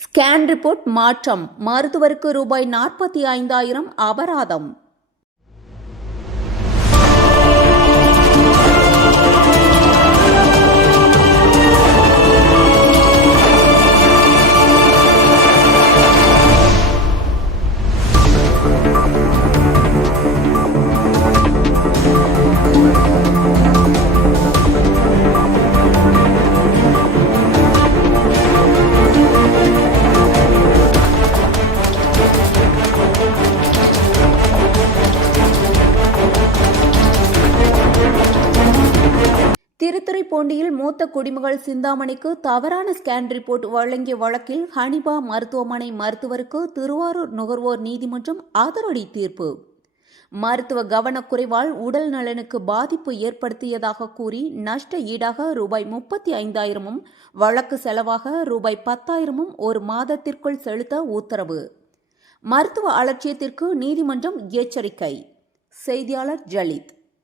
Scan report மாற்றம், மருத்துவருக்கு ரூபாய் 45,000 அபராதம். திருத்துறைப்பூண்டியில் மூத்த குடிமகள் சிந்தாமணிக்கு தவறான ஸ்கேன் ரிப்போர்ட் வழங்கிய வழக்கில் ஹனிபா மருத்துவமனை மருத்துவருக்கு திருவாரூர் நுகர்வோர் நீதிமன்றம் அதிரடி தீர்ப்பு. மருத்துவ கவனக்குறைவால் உடல் நலனுக்கு பாதிப்பு ஏற்படுத்தியதாக கூறி நஷ்ட ஈடாக ரூபாய் 35,000 வழக்கு செலவாக ரூபாய் 10,000 ஒரு மாதத்திற்குள் செலுத்த உத்தரவு. மருத்துவ அலட்சியத்திற்கு நீதிமன்றம் எச்சரிக்கை. செய்தியாளர் ஜலித்.